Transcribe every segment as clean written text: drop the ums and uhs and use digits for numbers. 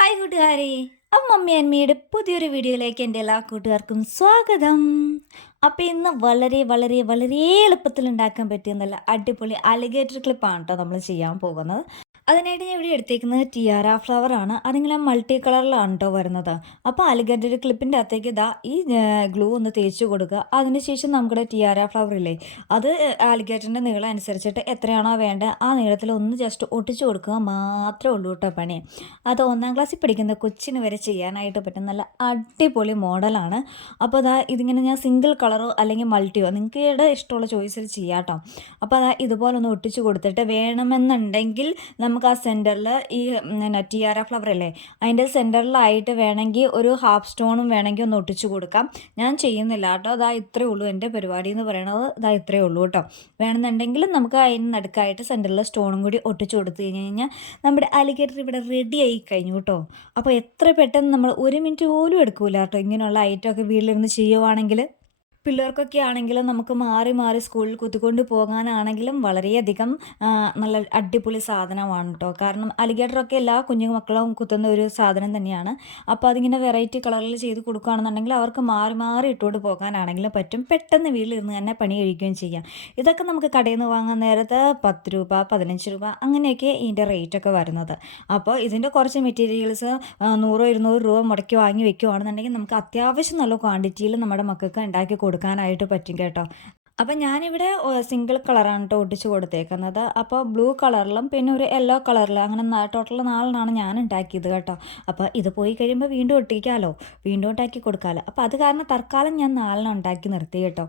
Hi കൂട്ടുകാരെ. Mummy അന്മിയുടെ പുതിയൊരു വീഡിയോയിലേക്ക് എൻ്റെ എല്ലാ കൂട്ടുകാർക്കും സ്വാഗതം. അപ്പോൾ ഇന്ന് വളരെ വളരെ വളരെ എളുപ്പത്തിൽ ഉണ്ടാക്കാൻ പറ്റിയ നല്ല അടിപൊളി അലിഗേറ്റർ ക്ലിപ്പാണ് കേട്ടോ നമ്മൾ ചെയ്യാൻ പോകുന്നത്. അതിനായിട്ട് ഞാൻ ഇവിടെ എടുത്തേക്കുന്നത് ടിയാര ഫ്ലവർ ആണ്. അതിങ്ങനെ മൾട്ടി കളറിലാണ് കേട്ടോ വരുന്നത്. അപ്പോൾ അലിഗേറ്റർ ക്ലിപ്പിൻ്റെ അകത്തേക്ക് ഇതാ ഈ ഗ്ലൂ ഒന്ന് തേച്ച് കൊടുക്കുക. അതിനുശേഷം നമ്മുടെ ടിയാര ഫ്ലവർ ഇല്ലേ, അത് അലിഗേറ്ററിൻ്റെ നീളം അനുസരിച്ചിട്ട് എത്രയാണോ വേണ്ടത് ആ നീളത്തിൽ ഒന്ന് ജസ്റ്റ് ഒട്ടിച്ചു കൊടുക്കുക മാത്രമേ ഉള്ളൂ കേട്ടോ പണി. അത് 1ാം ക്ലാസ്സിൽ പഠിക്കുന്ന കൊച്ചിന് വരെ ചെയ്യാനായിട്ട് പറ്റും നല്ല അടിപൊളി മോഡലാണ്. അപ്പോൾ അതാ ഇതിങ്ങനെ ഞാൻ സിംഗിൾ കളറോ അല്ലെങ്കിൽ മൾട്ടിയോ നിങ്ങൾക്ക് ഇഷ്ടമുള്ള ചോയ്സിൽ ചെയ്യാം കേട്ടോ. അപ്പോൾ അതാ ഇതുപോലെ ഒന്ന് ഒട്ടിച്ചു കൊടുത്തിട്ട് വേണമെന്നുണ്ടെങ്കിൽ നമുക്ക് ആ സെൻറ്ററിൽ ഈ ടിയാര ഫ്ലവർ അല്ലേ, അതിൻ്റെ സെൻറ്ററിലായിട്ട് വേണമെങ്കിൽ ഒരു ഹാഫ് സ്റ്റോണും വേണമെങ്കിൽ ഒന്ന് ഒട്ടിച്ചു കൊടുക്കാം. ഞാൻ ചെയ്യുന്നില്ല കേട്ടോ. അതാ ഇത്രയേ ഉള്ളൂ എൻ്റെ പരിപാടി എന്ന് പറയണത്. ഇതാ ഇത്രയേ ഉള്ളൂ കേട്ടോ. വേണമെന്നുണ്ടെങ്കിൽ നമുക്ക് അതിന് നടുക്കായിട്ട് സെൻറ്ററിൽ സ്റ്റോണും കൂടി ഒട്ടിച്ചു കൊടുത്തു കഴിഞ്ഞ് കഴിഞ്ഞാൽ നമ്മുടെ അലിഗേറ്റർ ഇവിടെ റെഡി ആയി കഴിഞ്ഞു കേട്ടോ. അപ്പോൾ എത്ര പെട്ടെന്ന് നമ്മൾ 1 മിനിറ്റ് പോലും എടുക്കൂല കേട്ടോ ഇങ്ങനെയുള്ള ഐറ്റമൊക്കെ വീട്ടിലിരുന്ന് ചെയ്യുവാണെങ്കിൽ. പിള്ളേർക്കൊക്കെ ആണെങ്കിലും നമുക്ക് മാറി മാറി സ്കൂളിൽ കുത്തിക്കൊണ്ട് പോകാനാണെങ്കിലും വളരെയധികം നല്ല അടിപൊളി സാധനമാണ് കേട്ടോ. കാരണം അലിഗേറ്ററൊക്കെ എല്ലാ കുഞ്ഞു മക്കളും കുത്തുന്ന ഒരു സാധനം തന്നെയാണ്. അപ്പോൾ അതിങ്ങനെ വെറൈറ്റി കളറിൽ ചെയ്ത് കൊടുക്കുകയാണെന്നുണ്ടെങ്കിൽ അവർക്ക് മാറി മാറി ഇട്ടുകൊണ്ട് പോകാനാണെങ്കിലും പറ്റും. പെട്ടെന്ന് വീട്ടിലിരുന്ന് തന്നെ പണി കഴിക്കുകയും ചെയ്യാം. ഇതൊക്കെ നമുക്ക് കടയിൽ നിന്ന് വാങ്ങാൻ നേരത്ത് 10 രൂപ 15 രൂപ അങ്ങനെയൊക്കെ ഇതിൻ്റെ റേറ്റൊക്കെ വരുന്നത്. അപ്പോൾ ഇതിൻ്റെ കുറച്ച് മെറ്റീരിയൽസ് 100 200 രൂപ മുടക്കി വാങ്ങി വെക്കുകയാണെന്നുണ്ടെങ്കിൽ നമുക്ക് അത്യാവശ്യം നല്ല ക്വാണ്ടിറ്റിയിൽ നമ്മുടെ മക്കൾക്ക് ഉണ്ടാക്കി കൊടുക്കാനായിട്ട് പറ്റും കേട്ടോ. അപ്പം ഞാനിവിടെ സിംഗിൾ കളറാണ് കേട്ടോ ഒട്ടിച്ച് കൊടുത്തേക്കുന്നത്. അപ്പോൾ ബ്ലൂ കളറിലും പിന്നെ ഒരു യെല്ലോ കളറിലും അങ്ങനെ ടോട്ടൽ 4 ഞാൻ ഉണ്ടാക്കിയത് കേട്ടോ. അപ്പോൾ ഇത് പോയി കഴിയുമ്പോൾ വീണ്ടും ഒട്ടിക്കാമല്ലോ, വീണ്ടും ഉണ്ടാക്കി കൊടുക്കാമല്ലോ. അപ്പോൾ അത് കാരണം തൽക്കാലം ഞാൻ 4 ഉണ്ടാക്കി നിർത്തി കേട്ടോ.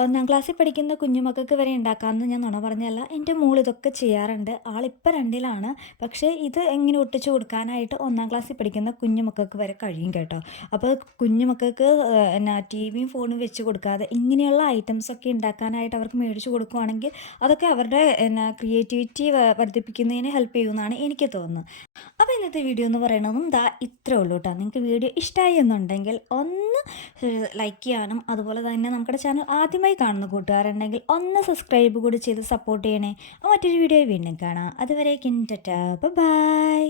1ാം ക്ലാസ്സിൽ പഠിക്കുന്ന കുഞ്ഞുമക്കൾക്ക് വരെ ഉണ്ടാക്കാമെന്ന് ഞാൻ നുണ പറഞ്ഞല്ല. എൻ്റെ മോൾ ഇതൊക്കെ ചെയ്യാറുണ്ട്. ആളിപ്പോൾ 2ലാണ്. പക്ഷേ ഇത് എങ്ങനെ ഒട്ടിച്ച് കൊടുക്കാനായിട്ട് 1ാം ക്ലാസ്സിൽ പഠിക്കുന്ന കുഞ്ഞുമക്കൾക്ക് വരെ കഴിയും കേട്ടോ. അപ്പോൾ കുഞ്ഞുമക്കൾക്ക് ടിവിയും ഫോണും വെച്ച് കൊടുക്കാതെ ഇങ്ങനെയുള്ള ഐറ്റംസൊക്കെ ഉണ്ടാക്കാനായിട്ട് അവർക്ക് മേടിച്ച് കൊടുക്കുകയാണെങ്കിൽ അതൊക്കെ അവരുടെ ക്രിയേറ്റിവിറ്റി വർദ്ധിപ്പിക്കുന്നതിന് ഹെൽപ്പ് ചെയ്യുമെന്നാണ് എനിക്ക് തോന്നുന്നത്. അപ്പോൾ ഇന്നത്തെ വീഡിയോ എന്ന് പറയണതും ഇത്രേ ഉള്ളൂ കേട്ടോ. നിങ്ങൾക്ക് വീഡിയോ ഇഷ്ടമായി എന്നുണ്ടെങ്കിൽ ഒന്ന് ലൈക്ക് ചെയ്യാനും അതുപോലെ തന്നെ നമ്മുടെ ചാനൽ ആദ്യമായി കാണുന്ന കൂട്ടുകാരുണ്ടെങ്കിൽ ഒന്ന് സബ്സ്ക്രൈബ് കൂടി ചെയ്ത് സപ്പോർട്ട് ചെയ്യണേ. മറ്റൊരു വീഡിയോ വീണ്ടും കാണാം. അതുവരേക്കും ടാറ്റാ ബൈ.